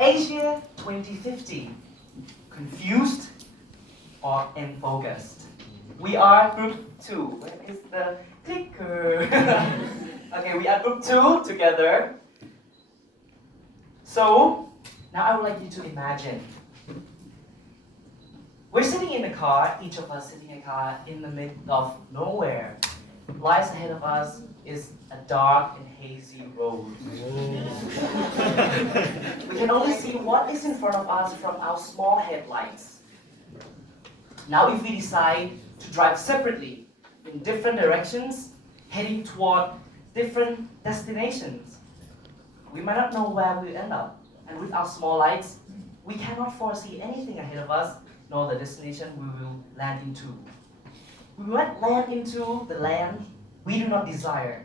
Asia 2050. Confused or unfocused? We are group 2. Where is the clicker? Okay, we are group 2 together. So, now I would like you to imagine. We're sitting in a car, each of us sitting in a car in the middle of nowhere. Lies ahead of us is a dark and hazy road. We can only see what is in front of us from our small headlights. Now if we decide to drive separately in different directions, heading toward different destinations, we might not know where we'll end up. And with our small lights, we cannot foresee anything ahead of us, nor the destination we will land into. We might land into the land we do not desire.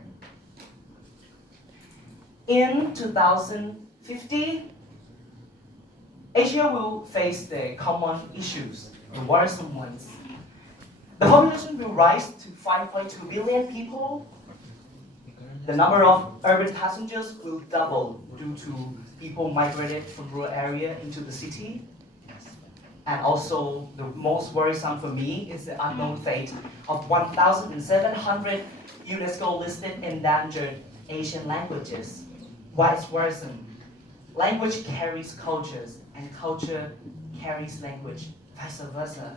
In 2050, Asia will face the common issues, the worrisome ones. The population will rise to 5.2 billion people. The number of urban passengers will double due to people migrated from rural area into the city. And also, the most worrisome for me is the unknown fate of 1,700 UNESCO-listed endangered Asian languages. Why it's worrisome? Language carries cultures, and culture carries language, vice versa.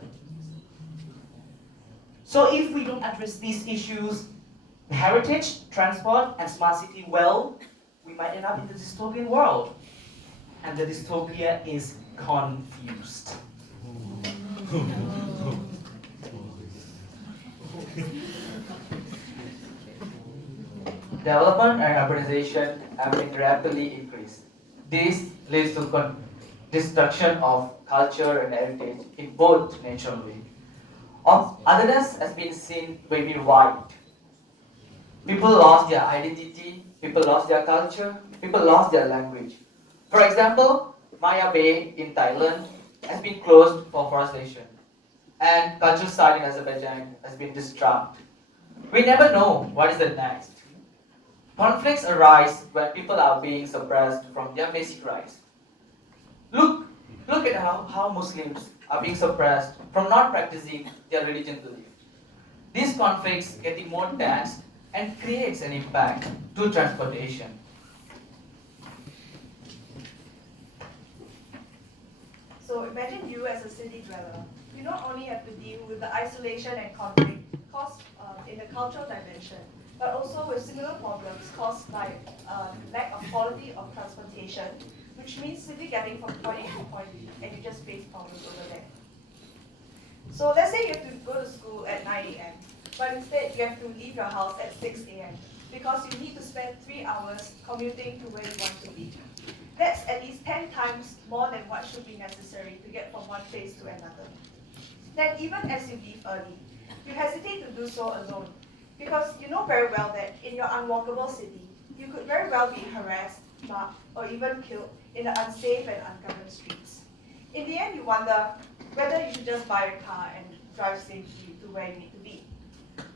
So if we don't address these issues, the heritage, transport, and smart city well, we might end up in the dystopian world. And the dystopia is confused. Development and urbanization have been rapidly increased. This leads to destruction of culture and heritage in both naturally. Otherness has been seen very wide. People lost their identity, people lost their culture, people lost their language. For example, Maya Bay in Thailand has been closed for forestation, and countryside in Azerbaijan has been disrupted. We never know what is the next. Conflicts arise when people are being suppressed from their basic rights. Look, look at how Muslims are being suppressed from not practicing their religion belief. These conflicts getting more tense and creates an impact to transportation. So imagine you as a city dweller. You not only have to deal with the isolation and conflict caused in the cultural dimension, but also with similar problems caused by lack of quality of transportation, which means simply getting from point A to point B, and you just face problems over there. So let's say you have to go to school at 9 a.m., but instead you have to leave your house at 6 a.m. because you need to spend 3 hours commuting to where you want to be. That's at least 10 times more than what should be necessary to get from one place to another. Then even as you leave early, you hesitate to do so alone because you know very well that in your unwalkable city, you could very well be harassed, mugged, or even killed in the unsafe and ungoverned streets. In the end, you wonder whether you should just buy a car and drive safely to where you need to be.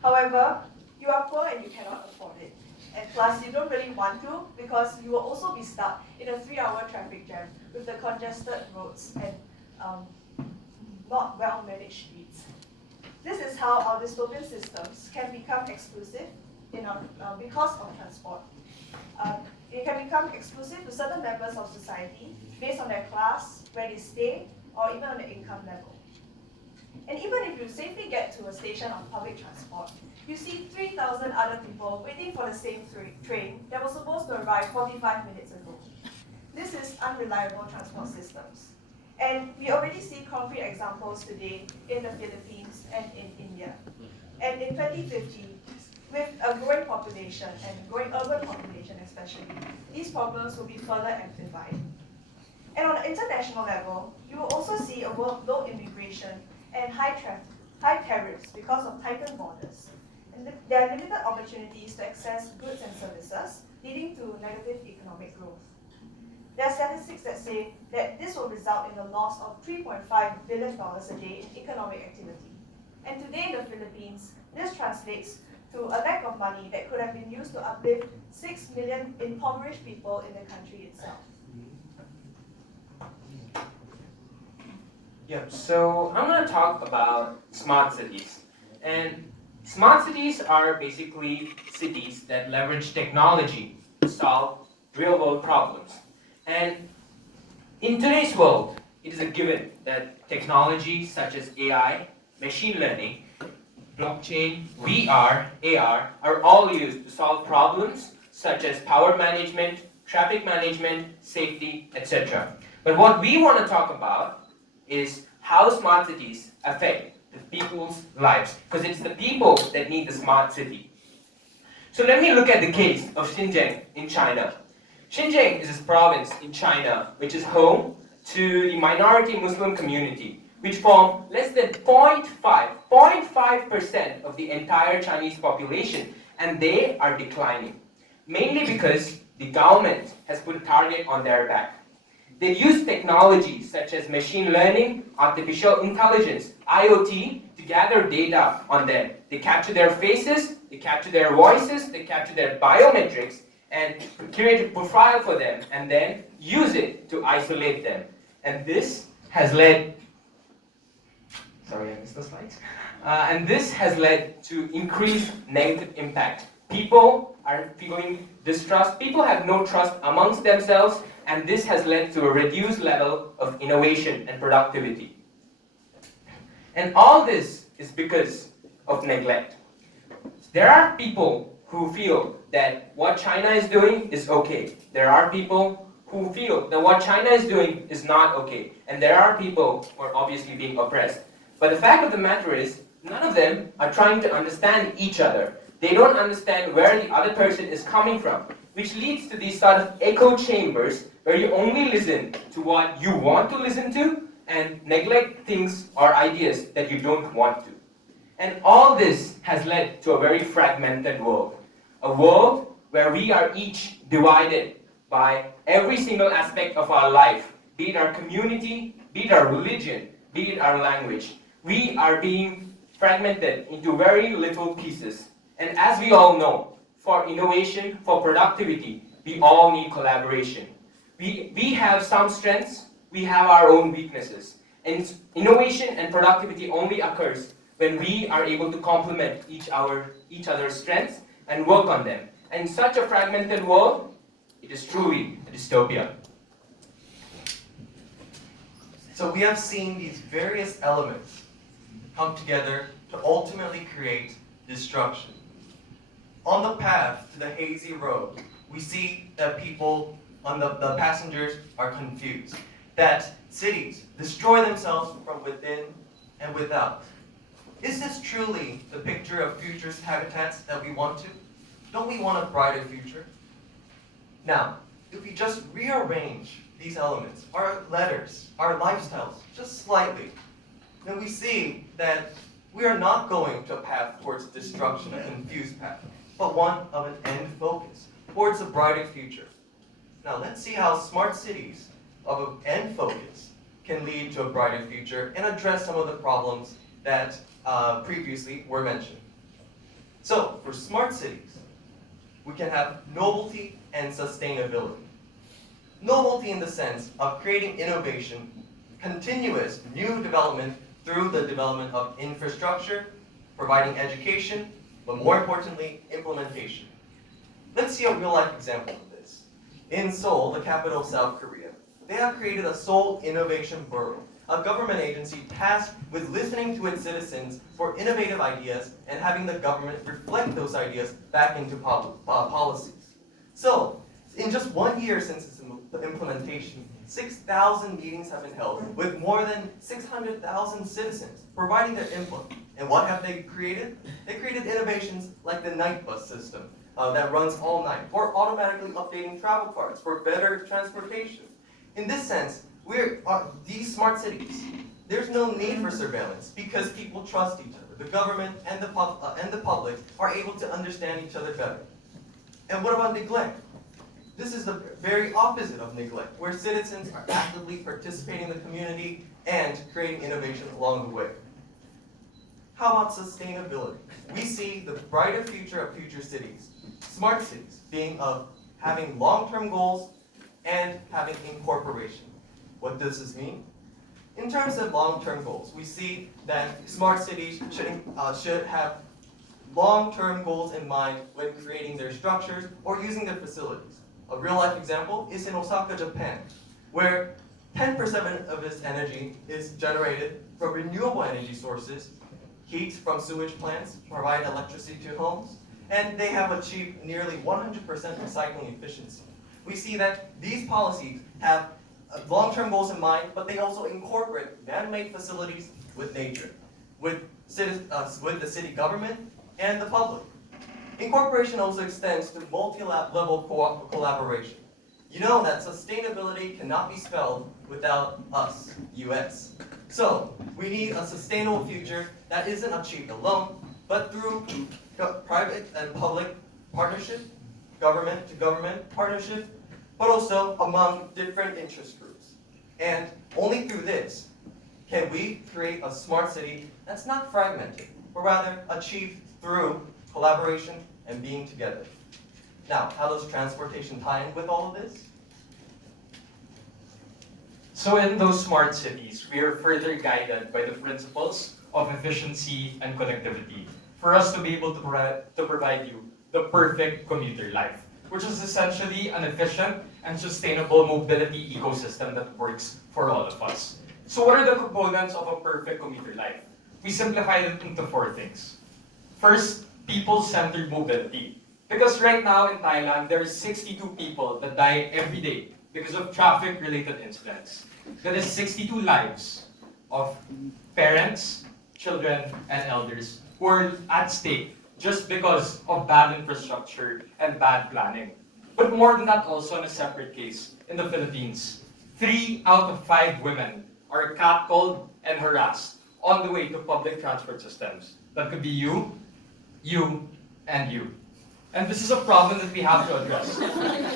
However, you are poor and you cannot afford it. And plus, you don't really want to because you will also be stuck in a 3-hour traffic jam with the congested roads and not well-managed streets. This is how our dystopian systems can become exclusive because of transport. It can become exclusive to certain members of society based on their class, where they stay, or even on their income level. And even if you safely get to a station on public transport, you see 3,000 other people waiting for the same train that was supposed to arrive 45 minutes ago. This is unreliable transport systems. And we already see concrete examples today in the Philippines and in India. And in 2050, with a growing population and growing urban population especially, these problems will be further amplified. And on an international level, you will also see a world of low immigration and high tariffs because of tightened borders. And there are limited opportunities to access goods and services, leading to negative economic growth. There are statistics that say that this will result in the loss of $3.5 billion a day in economic activity. And today in the Philippines, this translates to a lack of money that could have been used to uplift 6 million impoverished people in the country itself. Yep, so I'm going to talk about smart cities. And smart cities are basically cities that leverage technology to solve real world problems. And in today's world, it is a given that technology such as AI, machine learning, blockchain, VR, AR are all used to solve problems such as power management, traffic management, safety, etc. But what we want to talk about is how smart cities affect the people's lives, because it's the people that need the smart city. So let me look at the case of Xinjiang in China. Xinjiang is a province in China which is home to the minority Muslim community, which form less than 0.5% of the entire Chinese population, and they are declining, mainly because the government has put a target on their back. They use technologies such as machine learning, artificial intelligence, IoT to gather data on them. They capture their faces, they capture their voices, they capture their biometrics, and create a profile for them, and then use it to isolate them. And this has led, sorry, I missed the slides. And this has led to increased negative impact. People are feeling distrust. People have no trust amongst themselves, and this has led to a reduced level of innovation and productivity. And all this is because of neglect. There are people who feel that what China is doing is okay. There are people who feel that what China is doing is not okay. And there are people who are obviously being oppressed. But the fact of the matter is, none of them are trying to understand each other. They don't understand where the other person is coming from, which leads to these sort of echo chambers where you only listen to what you want to listen to and neglect things or ideas that you don't want to. And all this has led to a very fragmented world. A world where we are each divided by every single aspect of our life, be it our community, be it our religion, be it our language. We are being fragmented into very little pieces. And as we all know, for innovation, for productivity, we all need collaboration. We have some strengths, we have our own weaknesses. And innovation and productivity only occurs when we are able to complement each other's strengths and work on them. And in such a fragmented world, it is truly a dystopia. So we have seen these various elements come together to ultimately create destruction. On the path to the hazy road, we see that people, the passengers, are confused. That cities destroy themselves from within and without. Is this truly the picture of future's habitats that we want to? Don't we want a brighter future? Now, if we just rearrange these elements, our letters, our lifestyles, just slightly, then we see that we are not going to a path towards destruction, a confused path, but one of an end focus, towards a brighter future. Now let's see how smart cities of an end focus can lead to a brighter future and address some of the problems that previously were mentioned. So, for smart cities, we can have novelty and sustainability. Novelty in the sense of creating innovation, continuous new development through the development of infrastructure, providing education, but more importantly, implementation. Let's see a real-life example of this. In Seoul, the capital of South Korea, they have created a Seoul Innovation Bureau, a government agency tasked with listening to its citizens for innovative ideas and having the government reflect those ideas back into policies. So, in just 1 year since its implementation, 6,000 meetings have been held with more than 600,000 citizens providing their input. And what have they created? They created innovations like the night bus system that runs all night, or automatically updating travel cards for better transportation. In this sense, these smart cities, there's no need for surveillance because people trust each other. The government and the public are able to understand each other better. And what about neglect? This is the very opposite of neglect, where citizens are actively participating in the community and creating innovation along the way. How about sustainability? We see the brighter future of future cities, smart cities, being of having long-term goals and having incorporation. What does this mean? In terms of long-term goals, we see that smart cities should have long-term goals in mind when creating their structures or using their facilities. A real-life example is in Osaka, Japan, where 10% of its energy is generated from renewable energy sources. Heat from sewage plants provide electricity to homes, and they have achieved nearly 100% recycling efficiency. We see that these policies have long-term goals in mind, but they also incorporate man-made facilities with nature, with the city government and the public. Incorporation also extends to multi-level collaboration. You know that sustainability cannot be spelled without us, US. So, we need a sustainable future that isn't achieved alone, but through private and public partnership, government to government partnership, but also among different interest groups. And only through this can we create a smart city that's not fragmented, but rather achieved through collaboration and being together. Now, how does transportation tie in with all of this? So in those smart cities, we are further guided by the principles of efficiency and connectivity for us to be able to provide you the perfect commuter life, which is essentially an efficient and sustainable mobility ecosystem that works for all of us. So what are the components of a perfect commuter life? We simplified it into 4 things. First, people-centered mobility. Because right now in Thailand, there are 62 people that die every day because of traffic-related incidents. That is 62 lives of parents, children, and elders who are at stake just because of bad infrastructure and bad planning. But more than that, also in a separate case, in the Philippines, 3 out of 5 women are catcalled and harassed on the way to public transport systems. That could be you, and you. And this is a problem that we have to address.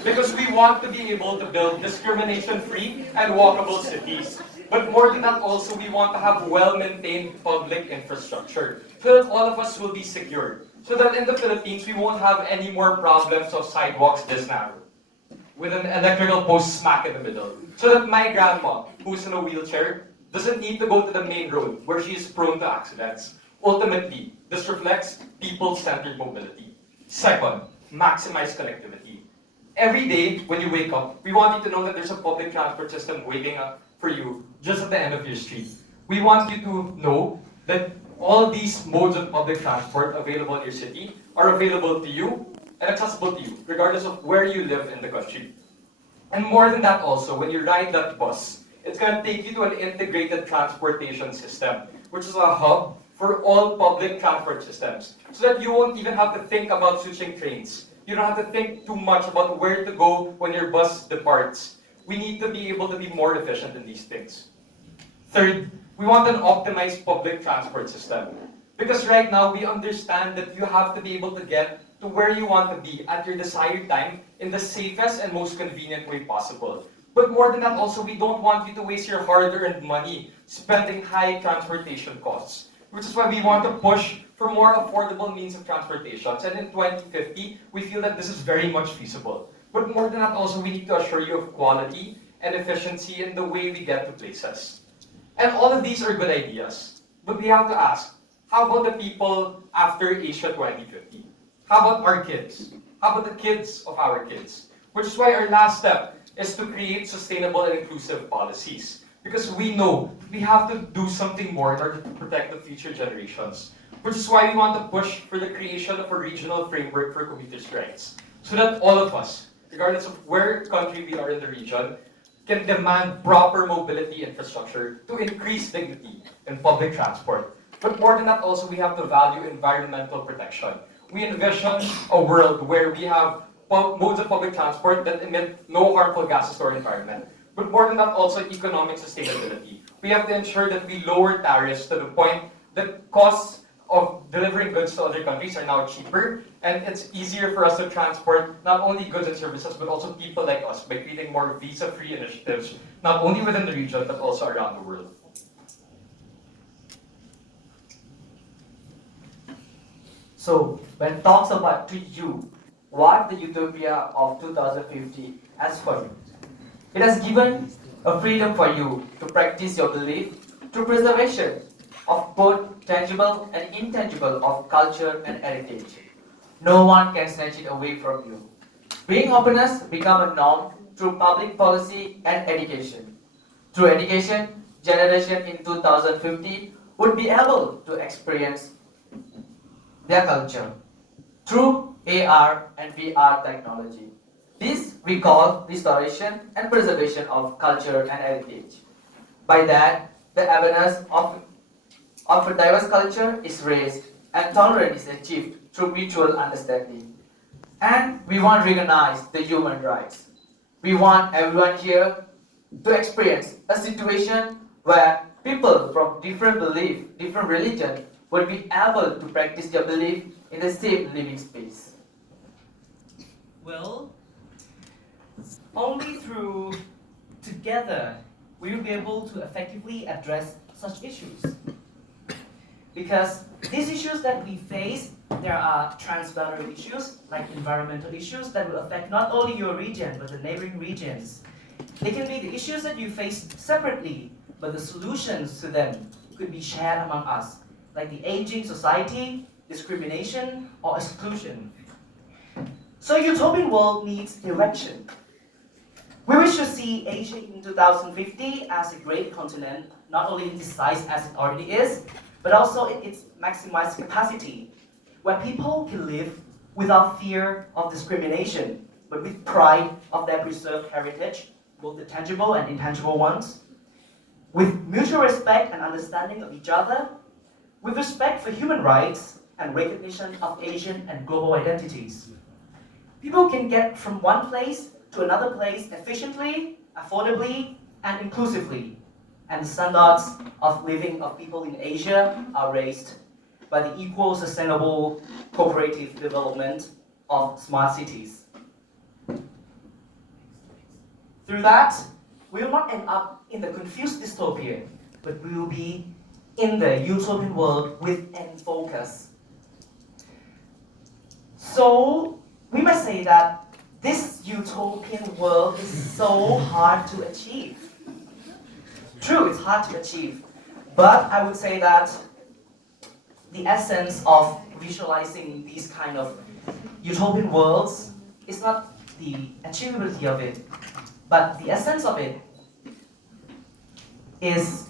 Because we want to be able to build discrimination-free and walkable cities. But more than that also, we want to have well-maintained public infrastructure so that all of us will be secure. So that in the Philippines, we won't have any more problems of sidewalks this narrow, with an electrical post smack in the middle. So that my grandma, who's in a wheelchair, doesn't need to go to the main road where she is prone to accidents. Ultimately, this reflects people-centered mobility. Second, maximize connectivity. Every day when you wake up, we want you to know that there's a public transport system waiting up for you just at the end of your street. We want you to know that all these modes of public transport available in your city are available to you and accessible to you, regardless of where you live in the country. And more than that also, when you ride that bus, it's going to take you to an integrated transportation system, which is a hub for all public transport systems, so that you won't even have to think about switching trains. You don't have to think too much about where to go when your bus departs. We need to be able to be more efficient in these things. Third, we want an optimized public transport system. Because right now, we understand that you have to be able to get to where you want to be at your desired time in the safest and most convenient way possible. But more than that also, we don't want you to waste your hard-earned money spending high transportation costs. Which is why we want to push for more affordable means of transportation. And in 2050, we feel that this is very much feasible. But more than that also, we need to assure you of quality and efficiency in the way we get to places. And all of these are good ideas. But we have to ask, how about the people after Asia 2050? How about our kids? How about the kids of our kids? Which is why our last step is to create sustainable and inclusive policies. Because we know we have to do something more in order to protect the future generations. Which is why we want to push for the creation of a regional framework for commuters' rights. So that all of us, regardless of where country we are in the region, can demand proper mobility infrastructure to increase dignity in public transport. But more than that also, we have to value environmental protection. We envision a world where we have modes of public transport that emit no harmful gases to our environment. But more than that also, economic sustainability. We have to ensure that we lower tariffs to the point that costs of delivering goods to other countries are now cheaper, and it's easier for us to transport not only goods and services, but also people like us by creating more visa-free initiatives, not only within the region, but also around the world. So, when talks about to you what the utopia of 2050 has for you, it has given a freedom for you to practice your belief through preservation of both tangible and intangible of culture and heritage. No one can snatch it away from you. Being openness become a norm through public policy and education. Through education, generation in 2050 would be able to experience their culture through AR and VR technology. This we call restoration and preservation of culture and heritage. By that, the awareness of a diverse culture is raised and tolerance is achieved through mutual understanding. And we want to recognize the human rights. We want everyone here to experience a situation where people from different belief, different religion will be able to practice their belief in the same living space. Well, only through together we will be able to effectively address such issues. Because these issues that we face, there are transboundary issues like environmental issues that will affect not only your region but the neighboring regions. They can be the issues that you face separately, but the solutions to them could be shared among us, like the aging society, discrimination, or exclusion. So utopian world needs direction. We wish to see Asia in 2050 as a great continent, not only in its size as it already is, but also in its maximized capacity, where people can live without fear of discrimination, but with pride of their preserved heritage, both the tangible and intangible ones, with mutual respect and understanding of each other, with respect for human rights and recognition of Asian and global identities. People can get from one place to another place efficiently, affordably, and inclusively. And the standards of living of people in Asia are raised by the equal, sustainable, cooperative development of smart cities. Through that, we will not end up in the confused dystopia, but we will be in the utopian world with end focus. So, we must say that this utopian world is so hard to achieve. True, it's hard to achieve, but I would say that the essence of visualizing these kind of utopian worlds is not the achievability of it, but the essence of it is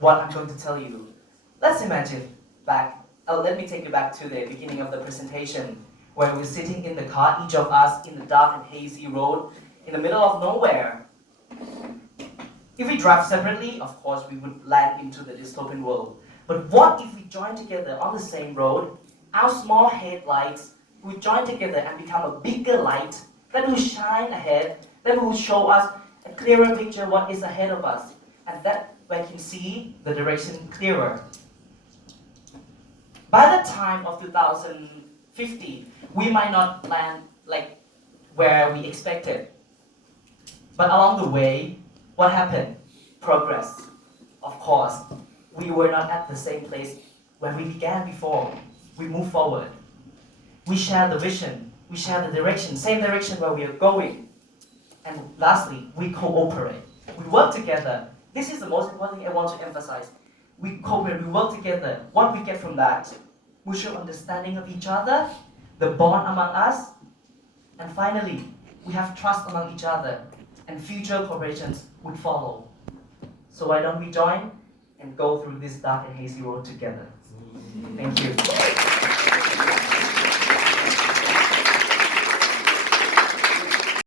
what I'm going to tell you. Let's imagine let me take you back to the beginning of the presentation, where we're sitting in the car, each of us in the dark and hazy road, in the middle of nowhere. If we drive separately, of course, we would land into the dystopian world. But what if we join together on the same road? Our small headlights would join together and become a bigger light that will shine ahead, that will show us a clearer picture what is ahead of us. And that we can see the direction clearer. By the time of 2050, we might not land like where we expected. But along the way, what happened? Progress. Of course, we were not at the same place where we began before. We move forward. We share the vision. We share the direction, same direction where we are going. And lastly, we cooperate. We work together. This is the most important thing I want to emphasize. We cooperate, we work together. What we get from that? Mutual understanding of each other, the bond among us, and finally, we have trust among each other, and future cooperations would follow. So why don't we join and go through this dark and hazy road together? Thank you.